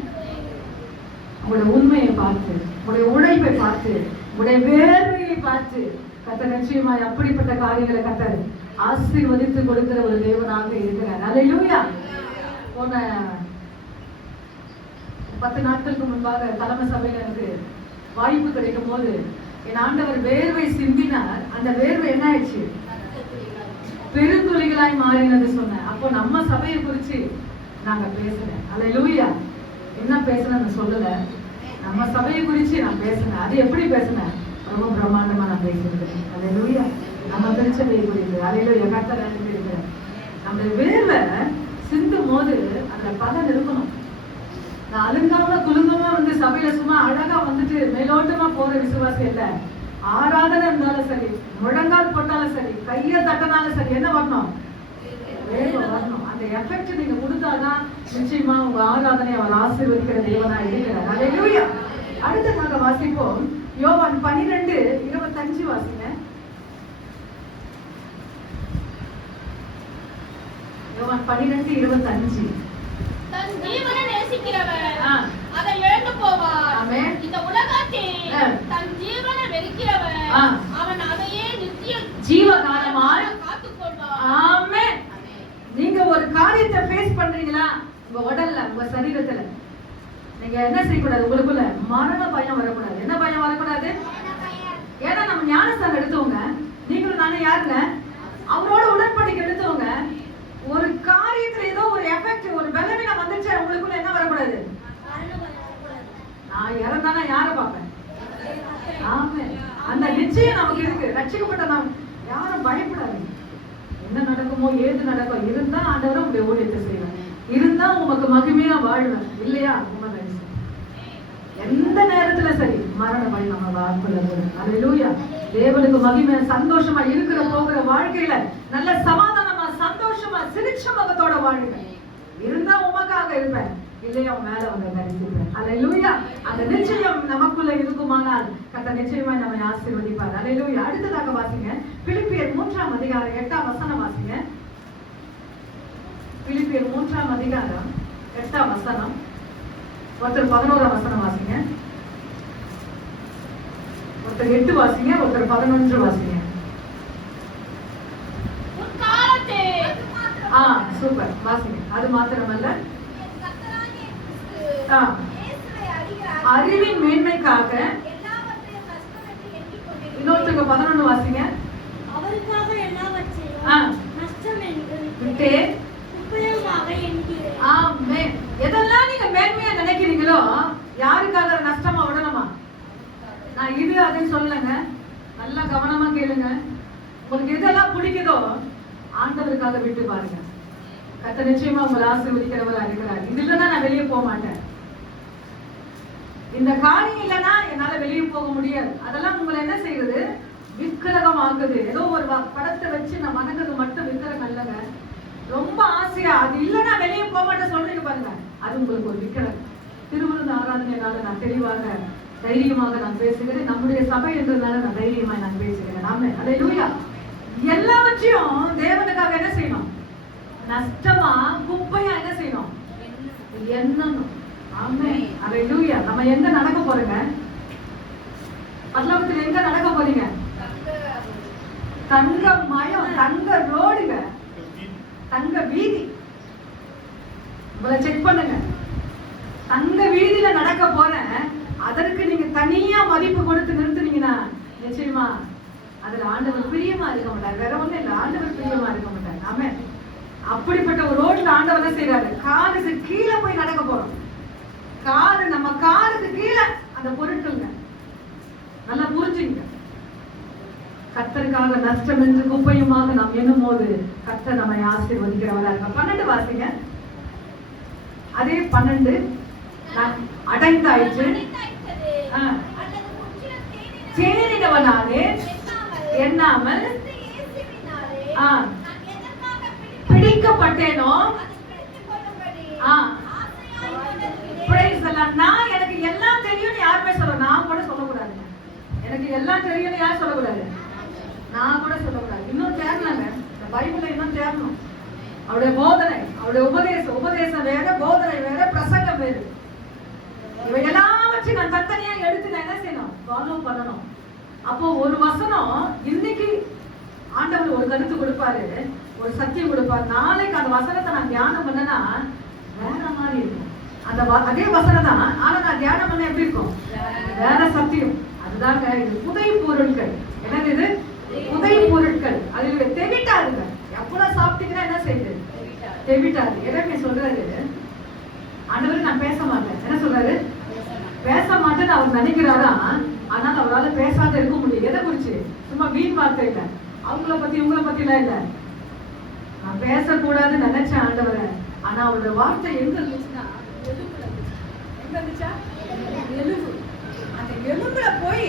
உங்களுடைய உண்மையை பார்த்து, உங்களுடைய உழைப்பை பார்த்து, உங்களுடைய வேர்வையை பார்த்து கர்த்தர் நிச்சயமாய் அப்படிப்பட்ட காரியங்களை கர்த்தர் ஆசீர்வதித்து கொடுக்கிற ஒரு தேவனாக இருக்கிறார். அல்லேலூயா. போன 10 நாட்களுக்கு முன்பாக தலைமை சபையில எனக்கு வாய்ப்பு கிடைக்கும் போது என் ஆண்டவர் வேர்வை சிந்தினார். அந்த வேர்வை என்ன ஆயிடுச்சு? பெருந்துளிகளாய் மாறினது சொன்னேன். அப்போ நம்ம சபையை குறிச்சு நாங்க பேசுறேன். அல்லேலூயா. என்ன பேசுறேன்னு சொல்லல, நம்ம சபையை குறிச்சு நான் பேசினேன். அது எப்படி பேசினேன்? ரொம்ப பிரம்மாண்டமா நான் பேசியிருக்கேன். அல்லேலூயா. நம்ம திருச்சபையை குறித்து அல்லேலூயா. கர்த்தர் இருக்கிறேன். நம்ம வேர்வை சிந்தும் போது அந்த பதம் இருக்கணும். நான் அலுங்காம குலுங்காம வந்து சபையில சும்மா அழகா வந்துட்டு மேலோட்டமா போற விசுவாசி இல்ல. ஆராதனை இருந்தாலும் சரி, முழங்கால் போட்டாலும் சரி, கையை தட்டினாலும் சரி, என்ன வரணும்? வேர்வை வரணும். அந்த எஃபெக்ட் நீங்க கொடுத்தாதான் நிச்சயமா உங்க ஆராதனை அவர் ஆசீர்வதிக்கிற தேவனா இருக்கிறார். அல்லேலூயா. அடுத்ததாக வாசிப்போம். யோவான் 12:25 வாசிங்க. யோவான் 12:25. தன் ஜீவனை நேசிக்கிறவன் அதை இழந்து போவார். ஆமென். இந்த உலகத்தில் தன் ஜீவனை வெறுக்கிறவன் அவன் அதையே நித்திய ஜீவகாலமாய் காத்துக்கொள்வான். ஆமென். நீங்க ஒரு காரியத்தை ஃபேஸ் பண்றீங்களா? உங்க உடல்ல, உங்க சரீரத்துல நீங்க என்ன செய்யக்கூடாது? உங்களுக்குள்ள மரண பயம் வரக்கூடாது. என்ன பயம் வரக்கூடாது? ஏன்னா நம்ம ஞானஸ்தானம் எடுத்தவங்க, நீங்களும் நானே யாருங்க? அவரோட உடன்படிக்கை எடுத்தவங்க. ஒரு காரியத்துல ஏதோ ஒரு எஃபெக்ட், ஒரு பலவீனம் வந்துச்சு, உங்களுக்குள்ள என்ன வரக்கூடாது? நான் பார்த்தானா யாரை பார்ப்பேன்? ஆமென். அந்த நிச்சயம் நமக்கு இருக்கு. ரட்சிக்கப்பட்ட நாம் யாரும் பயப்படாதீங்க. என்ன நடக்குமோ ஏது நடக்கும், இருந்தா ஆண்டவர் உங்களுடைய ஊழியத்தை செய்வார், இருந்தா உமக்கு மகிமையா வாழ்வேன், இல்லையா உண்மை. எந்த நேரத்துல சரி மரண பயம் நம்ம வாழ்க்கை. அல்லேலூயா. தேவனுக்கு மகிமை. சந்தோஷமா இருக்கிற போகிற வாழ்க்கையில நல்ல சமாதானமா சந்தோஷமா சிரிச்ச முகத்தோட வாழ்க்கை இருந்தா உமக்காக இருப்பேன், இல்லையா மேல வந்து தரிசிப்பேன். அல்லேலூயா. அந்த நிச்சயம் நமக்குள்ள இருக்குமானால் கர்த்தர் நிச்சயமா நம்மை ஆசீர்வதிப்பார். அல்லேலூயா. அடுத்ததாக வாசிங்க பிலிப்பியர் 3ஆம் அதிகாரம் 8ஆம் வசனம் வாசிங்க. பிலிப்பியர் 3ஆம் அதிகாரம் 8ஆம் வசனம். ஒருத்தர் 11ஆம் வசனம் வாசிங்க, ஒருத்தர் 8 வாசிங்க, ஒருத்தர் 11 வாசிங்க. சூப்பர், வாசிங்க. அது மாத்திரமல்ல, அறிவின் மேன்மைக்காக இன்னொருத்தருக்கு 11 வாசிங்க. அவருக்காக எல்லாவற்றையும் நஷ்டம் என்று விட்டே உபயோகமாக என்கிறேன். ஆமென். எதெல்லாம் நீங்க மேன்மையா நினைக்கிறீங்களோ யாருக்காக நஷ்டமா விடணுமா? நான் இது அதுன்னு சொல்லலைங்க, நல்லா கவனமா கேளுங்க. உங்களுக்கு எதெல்லாம் பிடிக்குதோ ஆண்டவருக்காக விட்டு பாருங்க. கர்த்தர் நிச்சயமா உங்களை ஆசீர்வதிக்கிறவரா இருக்கிறார். இது இல்லைன்னா நான் வெளியே போக மாட்டேன், இந்த காரியம் இல்லைன்னா என்னால வெளியே போக முடியாது. அதெல்லாம் உங்களை என்ன செய்யுது? விக்கிரகம் ஆகுது. ஏதோ ஒரு படத்தை வச்சு நான் வணங்குறது மட்டும் விக்கிரகம் இல்லைங்க. ரொம்ப ஆசையா அது இல்லைன்னா வெளியே போக மாட்டேன் சொல்றீங்க பாருங்க, அது உங்களுக்கு ஒரு விக்கிரகம். திருவிருந்த ஆராதனையால நான் தெளிவாக தைரியமாக நான் பேசுகிறேன். நம்முடைய சபை என்றதுனால நான் தைரியமா நான் பேசுகிறேன். நாம அல்லேலூயா. எல்லாவற்றையும் தேவனுக்காக என்ன செய்யணும்? நஷ்டமா குப்பையா என்ன செய்யணும்? எண்ணணும். ஆமென். அல்லேலூயா. நம்ம எங்க நடக்க போறோங்க? பரலோகத்துல எங்க நடக்க போறீங்க? தங்க மயம், தங்க ரோடுங்க, தங்க வீதி. உங்களை செக் பண்ணுங்க. தங்க வீதியில நடக்க போறேன், அதற்கு நீங்க தனியா மதிப்பு கொடுத்து நிறுத்துனீங்கன்னா நிச்சயமா அதுல ஆண்டவர் பிரியமா இருக்க மாட்டார். வேற ஒண்ணும் இல்ல, ஆண்டவர் பிரியமா இருக்க மாட்டார். ஆமென். அப்படிப்பட்ட ஒரு ரோட்ல ஆண்டவர் என்ன செய்யறாரு? காலுக்கு கீழே போய் நடக்க போறோம். காலு, நம்ம காலுக்கு கீழே அந்த பொருட்கள்ங்க. நல்லா புரிஞ்சுங்க. கர்த்தருக்காக நஷ்டம் என்று குப்பையுமாக நாம் எண்ணும் போது கர்த்தர் நம்மை ஆசீர்வதிக்கிறவரா இருக்க. 12 வாசிங்க. அதே 12 அடைந்தாயிற்று, தேறினவனாலே எண்ணாமல் பிடிக்கப்பட்டேனோ. நான் எனக்கு எல்லாம் தெரியும்னு யாருமே சொல்ல, நான் கூட சொல்லக்கூடாது. எனக்கு எல்லாம் தெரியும்னு யார் சொல்லக்கூடாது? நான் கூட சொல்லக்கூடாது. இன்னும் தேரலங்க, இந்த பைபிளை இன்னும் தேரணும். அவருடைய போதனை, அவருடைய உபதேசம் வேற, போதனை வேற, பிரசங்கம் வேறு. இவை எல்லாவற்றையும் நான் தனித்தனியா எடுத்து நான் என்ன செய்யணும்? ஃபாலோ பண்ணணும். அப்போ ஒரு வசனம் இன்னைக்கு ஆண்டவர் ஒரு கருத்து கொடுப்பாரு, ஒரு சத்தியம் கொடுப்பாரு. நாளைக்கு அந்த வசனத்தை நான் தியானம் பண்ணனா வேற மாதிரி இருக்கும். அந்த அதே வசனம் தான், ஆனா நான் தியானம் பண்ண எப்படி இருக்கும்? வேற சத்தியம். அதுதாங்க இது புதை பொருட்கள். என்னது இது? புதை பொருட்கள். அதுல தெவிட்டாருங்க. எவ்வளவு சாப்பிட்டீங்கன்னா என்ன செய்யுது? தெவிட்டாரு. எதற்கு சொல்றாரு? ஆண்டவர் நான் பேச மாட்டேன். என்ன சொல்றாரு? பேச மாட்டேன்னு அவர் நினைக்கிறாரா, ஆனால் அவரால் பேசாத இருக்க முடியும். எதை குறிச்சு? சும்மா வீண் வார்த்தை இல்லை, அவங்கள பத்தி இவங்கள பத்தி எல்லாம் இல்லை. நான் பேசக்கூடாதுன்னு நினைச்சேன் ஆண்டவரை. ஆனா அவரோட வார்த்தை எங்க இருந்துச்சுன்னா எலும்புல இருந்துச்சு. எங்க இருந்துச்சா? எலும்பு. அந்த எலும்புல போய்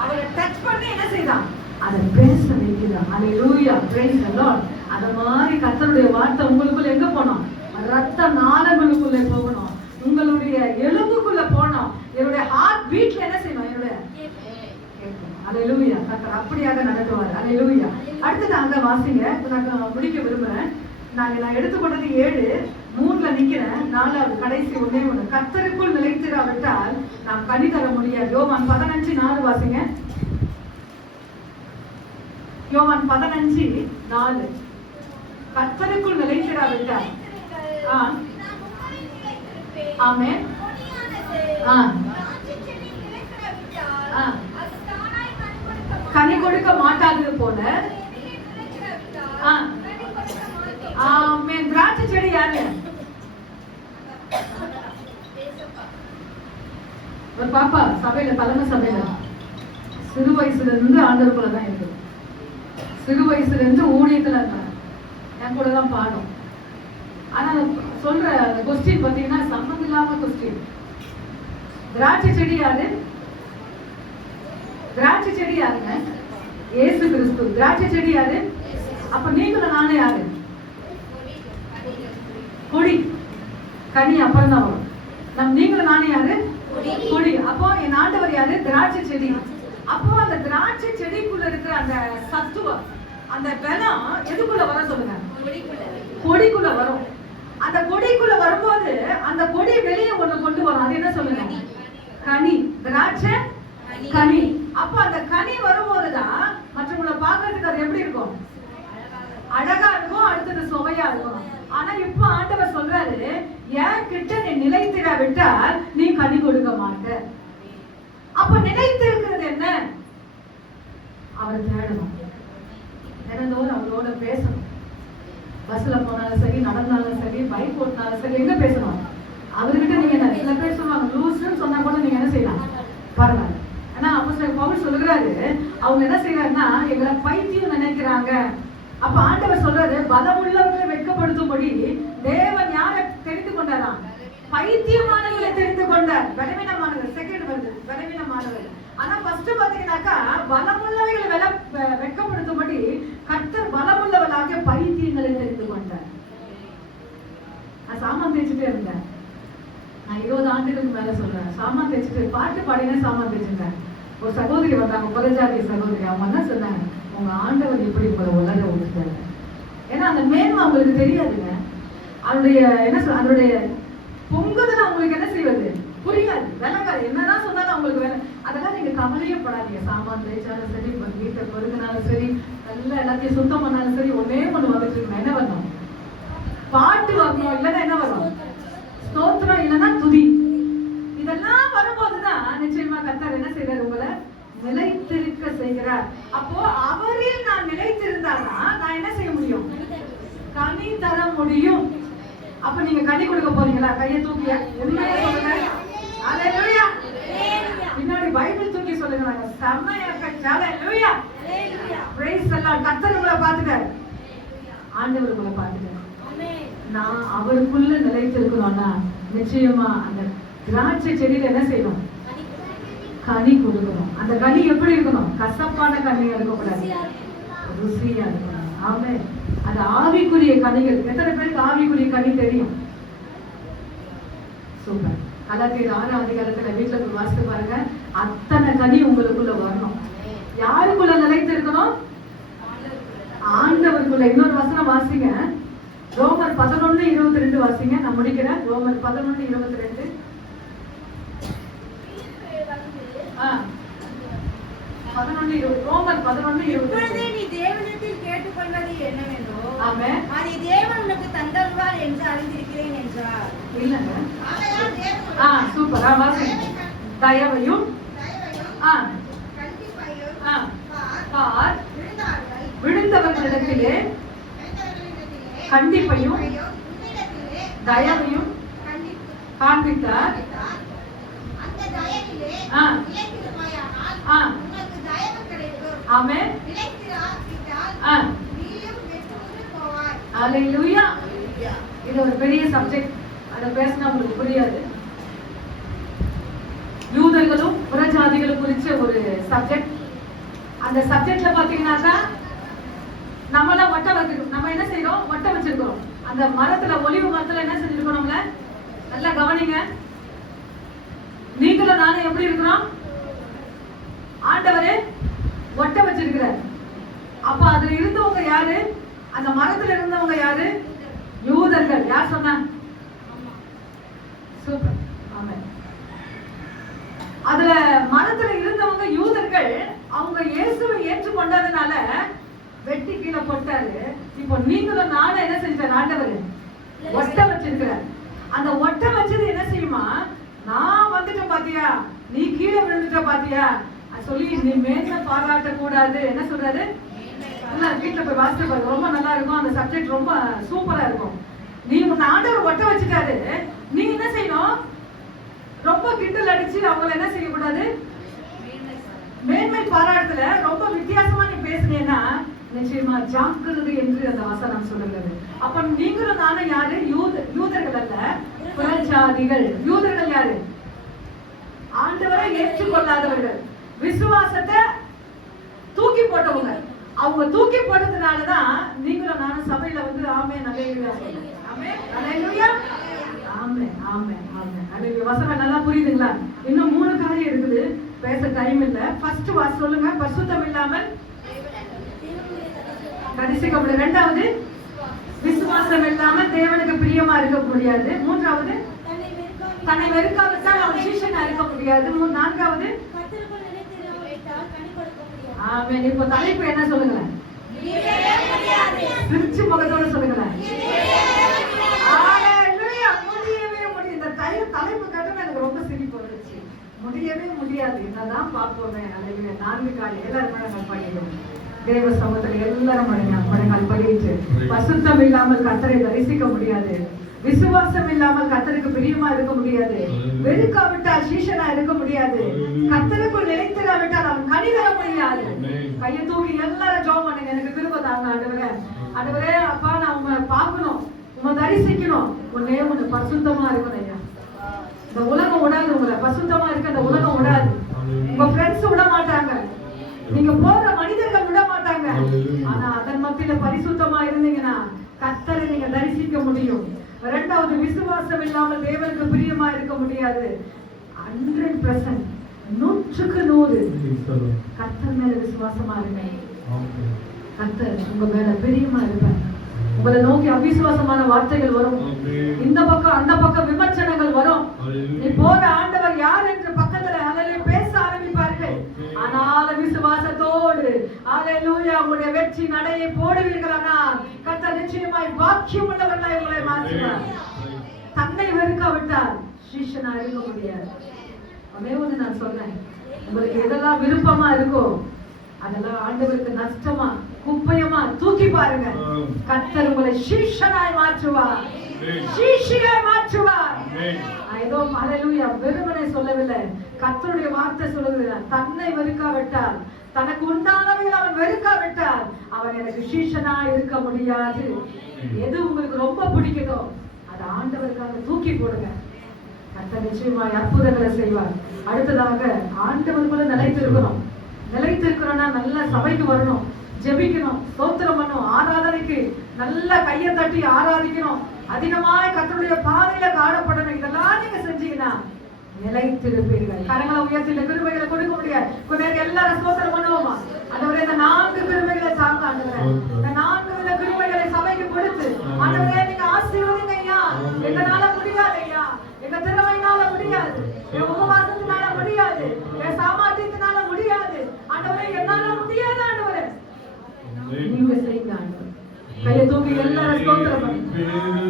அவரை டச் பண்ணி என்ன செய்தான்? அதை பேச வைக்கிறான். அல்லேலூயா, பிரைஸ் தி லார்ட். அந்த மாதிரி கர்த்தருடைய வார்த்தை உங்களுக்குள்ள எங்க போனோம்? ரத்த நாளங்களுக்குள்ளே போகணும், உங்களுடைய எலும்புக்குள்ள போனோம். என்னுடைய ஹார்ட் பீட்ல என்ன செய்யணும்? என்னுடைய அல்லேலூயா. கர்த்தர் அப்படியாக நடத்துவார். அல்லேலூயா. அடுத்து நாங்க வாசிங்க. நான் முடிக்க விரும்புறேன். நான் எடுத்துக்கொண்டது 7, 3ல நிக்கிறேன். 4வது கடைசி ஒண்ணே ஒண்ணு. கர்த்தருக்குள் நிலைத்திராவிட்டால் நாம் கனி தர முடியாது. யோவான் 15:4 வாசிங்க. யோவான் 15:4. கர்த்தருக்குள் நிலைத்திராவிட்டால் ஆமென். கனி கொடுக்க மாட்டாதது போல ஆமென். திராட்சை செடி யாரு? ஒரு பாப்பா சபையில, தலைமை சபையில சிறு வயசுல இருந்து ஆண்டவருக்குள்ள தான் இருக்கு. சிறு வயசுல இருந்து ஊழியத்துல இருந்தாங்க, என் கூட தான் பாடும். ஆனா சொல்ற அந்த கொஸ்டின் பாத்தீங்கன்னா சம்பந்தம் இல்லாம கொஸ்டின். திராட்சை செடி யாரு? திராட்சை செடி யாருங்க? இயேசு கிறிஸ்து. திராட்சை செடி யாரு? அப்ப நீங்களும் நானே யாரு? கொடி. கனி அப்புறம் தான் வரும். நீங்களும் நானே யாரு? கொடி. அப்போ என் ஆண்டவர் யாரு? திராட்சை செடி. அப்போ அந்த திராட்சை செடிக்குள்ள இருக்கிற அந்த சத்துவம், அந்த பலம் எதுக்குள்ள வர சொல்லுங்க? கொடிக்குள்ள வரும். அந்த கொடிக்குள்ள வரும்போது அந்த கொடி வெளியே ஒண்ணு கொண்டு வரும். அது என்ன சொல்லுங்க? கனி. திராட்சை கனி. அப்ப அந்த கனி வரும்போதுதான் மற்றவங்களை பார்க்கறதுக்கு அது எப்படி இருக்கும்? அழகா இருக்கும், அடுத்தது சுவையா இருக்கும். ஆனா இப்ப ஆண்டவர் சொல்றாரு, என் கிட்ட நீ நிலைத்திராவிட்டால் நீ கனி கொடுக்க மாட்ட. அப்ப நிலைத்திருக்கிறது என்ன? அவரை தேடணும், தினந்தோறும் அவரோட பேசணும். பஸ்ல போனாலும் சரி, நடந்தாலும் சரி, பைக் ஓட்டினாலும் சரி, எங்க பேசணும்? அவர்கிட்ட நீங்க சில பேர் சொல்லுவாங்க லூஸ்ன்னு சொன்னா கூட நீங்க என்ன செய்யலாம், பரவாயில்ல. ஆனா அப்போஸ்தலர் பவுல் சொல்றாரு, அவங்க என்ன செய்யறாருன்னா எங்களை பைத்தியம் நினைக்கிறாங்க. அப்ப ஆண்டவர் சொல்றாரு, பலமுள்ளவர்களை வெட்கப்படுத்தும்படி தேவன் யாரை தெரிந்து கொண்டாராம்? பைத்தியமானவர்களை தெரிந்து கொண்டார். பலவீனமானவர் செகண்ட் வருது, பலவீனமானவர். ஆனா ஃபர்ஸ்ட் பாத்தீங்கன்னாக்கா பலமுள்ளவர்களை வெட்கப்படுத்தும்படி கர்த்தர் பலமுள்ளவர்களாக பைத்தியங்களை தெரிந்து கொண்டார். நான் சாமான் தேய்ச்சிட்டே இருந்தேன். நான் 20 ஆண்டுகளுக்கு மேல சொல்றேன். சாமான் தேய்ச்சிட்டு பாட்டு பாடினே சாமான் தேய்ச்சிட்டேன். ஒரு சகோதரி வந்தாங்க, புறஜாதி சகோதரி. அவங்க என்ன சொன்னாங்க, உங்க ஆண்டவர் இப்படி உங்களை உலக விட்டுட்டாரு. ஏன்னா அந்த மேன்மை அவங்களுக்கு தெரியாதுங்க. அவருடைய என்ன சொல்ல, அதனுடைய பொங்குதல் அவங்களுக்கு என்ன செய்வது புரியாது, விளங்காது. என்னதான் சொன்னாலும் அவங்களுக்கு வேலை. அதெல்லாம் நீங்க கவலையே படாதீங்க. சாமான் தேய்ச்சாலும் சரி, வீட்டை பொறுக்கினாலும் சரி, நல்லா எல்லாத்தையும் சுத்தம் பண்ணாலும் சரி, ஒன்னே ஒண்ணு வந்துட்டு இருக்கணும். என்ன வரணும்? பாட்டு வரணும். இல்லைன்னா என்ன வரும்? ஸ்தோத்திரம், இல்லைன்னா துதி. இதெல்லாம் வரும்போதுதான் நிச்சயமா கர்த்தர் என்ன செய்யறாரு, உங்களை நிலைத்திருக்க செய்கிறார். அப்போ அவரில் நான் நிலைத்திருந்தானா நான் என்ன செய்ய முடியும்? கனி தர முடியும். அப்ப நீங்க கனி கொடுக்க போறீங்களா? கையை தூக்கிய உண்மையா சொல்லுங்க. ஹalleluya. பின்னாடி பைபிள் தூக்கி சொல்லுங்க. நாங்க செம்மையா ஹalleluya. praise the Lord. கர்த்தர் உங்களை பாத்துட்டார், ஆண்டவர் உங்களை பாத்துட்டார். நான் அவருக்குள்ள நிலைத்திருக்கணும்னா நிச்சயமா அந்த திராட்சை செடியில என்ன செய்யணும்? கனி கொடுக்கணும். அந்த கனி எப்படி இருக்கணும்? கசப்பான கனியா இருக்கக்கூடாது, ருசியா இருக்கணும். ஆமென். அது ஆவிக்குரிய கனிகள். எத்தனை பேருக்கு ஆவிக்குரிய கனி தெரியும்? சூப்பர். கலாத்தியர் 6ஆம் அதிகாரத்துல வீட்டுல போய் வாசித்து பாருங்க. அத்தனை கனி உங்களுக்குள்ள வரணும். யாருக்குள்ள நிலைத்திருக்கணும்? ஆண்டவருக்குள்ள. இன்னொரு வசனம் வாசிங்க, ரோமர் 11:22 வாசிங்க. நான் முடிக்கிறேன். ரோமர் 11:22. ரோமர் 11:22. நீ தேவனிடத்தில் கேட்டுக்கொள்வது என்னவென்றோ ஆமென், அதை தேவன் உனக்கு தந்தருவார் என்று அறிந்திருக்கிறேன் என்றார். இல்லங்க. சூப்பர். வாசிங்க. தயவையும் பார், விழுந்தவர்களிடத்திலே கண்டிப்பையும் தயவையும் காண்பித்தார். ஆமென். ஹalleluya. இது ஒரு பெரிய சப்ஜெக்ட். அத பேசினா உங்களுக்கு புரியாது. யூதர்களும் புறஜாதிகளும் குறிச்ச ஒரு சப்ஜெக்ட். அந்த சப்ஜெக்ட்ல பாத்தீங்கன்னாக்கா நம்மளாம் ஒட்ட வைக்கிறோம். நம்ம என்ன செய்யறோம்? ஒட்ட வச்சிருக்கிறோம். அந்த மரத்துல, ஒலிவு மரத்துல என்ன செஞ்சிருக்கோம்? நம்மள நல்லா கவனிங்க. நீங்களும் நானும் எப்படி இருக்கிறோம்? ஆண்டவரே ஒட்ட வச்சிருக்கிறார். அப்ப அதுல இருந்தவங்க யாரு? அந்த மரத்துல இருந்தவங்க யாரு? யூதர்கள். யார் சொன்னா? சூப்பர். ஆமென். அதுல மரத்துல இருந்தவங்க யூதர்கள். அவங்க இயேசுவை ஏற்றுக்கொண்டதுனால வெட்டி கீழே போட்டாரு. இப்போ நீங்களும் நானும் என்ன செஞ்சார்? ஆண்டவர் ஒட்ட வச்சிருக்கிறார். அந்த ஒட்ட வச்சது என்ன செய்யுமா? நான் வந்துட்டேன் பாத்தியா, நீ கீழே விழுந்துட்ட பாத்தியா சொல்லி நீ மேன்மை பாராட்ட கூடாது. என்ன சொல்றாரு? வீட்டுல போய் வாசித்து பாருங்க, ரொம்ப நல்லா இருக்கும். அந்த சப்ஜெக்ட் ரொம்ப சூப்பரா இருக்கும். நீ உன் ஆண்டவர் ஒட்ட வச்சுட்டாரு, நீ என்ன செய்யணும்? ரொம்ப கிண்டல் அடிச்சு அவங்கள என்ன செய்யக்கூடாது? மேன்மை பாராட்டுல ரொம்ப வித்தியாசமா நீ பேசுனேன்னா நிச்சயமா ஜாக்கிரதை என்று அந்த வசனம் சொல்லுகிறது. அப்ப நீங்களும் நானும் யாரு? யூதர்கள் அல்ல, புறஜாதிகள். யூதர்கள் யாரு? ஆண்டவரை ஏற்றுக்கொள்ளாதவர்கள், விசுவாசத்தை தூக்கி போட்டவங்க. அவங்க தூக்கி போட்டதுனாலதான் நீங்களும் நானும் சபையில வந்து ஆமென் அல்லேலூயா சொல்லுங்க. ஆமென் அல்லேலூயா, ஆமென் ஆமென் ஆமென் அல்லேலூயா. வசனம் நல்லா புரியுதுங்களா? இன்னும் 3 காரியம் இருக்குது, பேச டைம் இல்ல. ஃபர்ஸ்ட் வாஸ் சொல்லுங்க, பரிசுத்தம் இல்லாமல் தரிசிக்க முடியாது. ரெண்டாவது, விசுவாசம் இல்லாமல் தேவனுக்கு பிரியமா இருக்க முடியாது. மூன்றாவது, தன்னை வெறுக்காவிட்டால் அவன் சீஷனா இருக்க முடியாது. நான்காவது, ஆமென். இப்போ தலைப்பு என்ன சொல்லுங்க? திருச்சி முகத்தோட சொல்லுங்களேன். ஹalleluya. முடியவே முடியாது. இந்த தலைப்பு கேட்டா எனக்கு ரொம்ப சிரிப்பு வந்துச்சு. முடியவே முடியாது, என்னதான் பார்ப்போமே. ஹalleluya. 4 காரியம் எல்லாரும் நம்ம படிக்கணும். தேவ சமூகத்துல எல்லாரும் மடங்கால் படிச்சு, பரிசுத்தம் இல்லாமல் கர்த்தரை தரிசிக்க முடியாது, விசுவாசம் இல்லாமல் கர்த்தருக்கு பிரியமா இருக்க முடியாது, வெறுக்காவிட்டால் சீஷனா இருக்க முடியாது, கர்த்தருக்குள் நிலைத்திராவிட்டால் அவன் கனி தர முடியாது. கையை தூக்கி எல்லாரும் ஜெபம் பண்ணுங்க. எனக்கு கிருபை தாங்க ஆண்டவரே. ஆண்டவரே அப்பா, நான் உங்களை பார்க்கணும், உங்களை தரிசிக்கணும். ஒன்னே ஒண்ணு, பரிசுத்தமா இருக்கணும் ஐயா. இந்த உலகம் விடாது உங்களை. பரிசுத்தமா இருக்க இந்த உலகம் விடாது. உங்க ஃப்ரெண்ட்ஸ் விட மாட்டாங்க, நீங்க போற மனிதர்கள் விட மாட்டாங்க. ஆனா அதன் மத்தியில பரிசுத்தமா இருந்தீங்கன்னா கர்த்தரை நீங்க தரிசிக்க முடியும். இரண்டாவது, விசுவாசம் இல்லாமல் தேவனுக்கு பிரியமா இருக்க முடியாது. 100%, 100% கர்த்தர் மேல விசுவாசமா இருங்க. கர்த்தர் உங்க மேல பிரியமா இருப்பார். உங்களை நோக்கி அவிசுவாசமான வார்த்தைகள் வரும், இந்த பக்கம் அந்த பக்கம் விமர்சனங்கள் வரும். நீ போற ஆண்டவர் யார் என்று பக்கத்துல ஹalleluya பேச ஆரம்பிப்பார்கள். ஆனால் விசுவாசத்தோடு ஹalleluya உங்களுடைய வெற்றி நடையை போடுவீர்களானால் கர்த்தர் நிச்சயமாய் பாக்கியம் உள்ளவர்களாய் உங்களை மாற்றுவார். தன்னை வெறுக்காவிட்டால் சீஷனா இருக்க முடியாது. அதே ஒன்று நான் சொன்னேன், உங்களுக்கு எதெல்லாம் விருப்பமா இருக்கோ அதெல்லாம் ஆண்டவருக்கு நஷ்டமா குப்பையமா தூக்கி பாருங்க. கர்த்தர் உங்களை சீஷனாய் மாற்றுவார், சீஷியாய் மாற்றுவார். ஏதோ ஹalleluya வெறுமனே சொல்லவில்லை, கர்த்தருடைய வார்த்தை சொல்லுகிறது. தன்னை வெறுக்காவிட்டால், தனக்கு உண்டானவைகள் அவன் வெறுக்காவிட்டால் அவன் எனக்கு சீஷனா இருக்க முடியாது. எது உங்களுக்கு ரொம்ப பிடிக்குதோ அதை ஆண்டவருக்காக தூக்கி போடுங்க. கர்த்தர் நிச்சயமாய் அற்புதங்களை செய்வார். அடுத்ததாக ஆண்டவருக்குள்ள நிலைத்திருக்கணும். நிலைத்திருக்கிறோம்னா நல்ல சபைக்கு வரணும், ஜெபிக்கணும், ஸ்தோத்திரம் பண்ணணும், ஆராதனைக்கு நல்ல கையை தட்டி ஆராதிக்கணும், அதிகமாய் கர்த்தருடைய பாதையில காணப்படணும். இதெல்லாம் நீங்க செஞ்சீங்கன்னா நிலைத்திருப்பீர்கள். கரங்களை உயர்த்தி இந்த கிருபைகளை கொடுக்க முடியாது. கொஞ்ச நேரம் எல்லாரும் ஸ்தோத்திரம் பண்ணுவோமா? ஆண்டவரே, இந்த 4 கிருபைகளை சார்ந்த ஆண்டவரே, இந்த 4 வித கிருபைகளை சபைக்கு கொடுத்து ஆண்டவரே நீங்க ஆசீர்வதிங்க ஐயா. எங்களால முடியாது ஐயா, எங்க திறமையினால முடியாது, என் உபவாசத்தினால முடியாது, என் சாமர்த்தியத்தினால முடியாது ஆண்டவரே, என்னால முடியாது ஆண்டவரே, நீங்க செய்யுங்க ஆண்டவரே. கையை தூக்கி எல்லாரும் ஸ்தோத்திரம் பண்ணுங்க.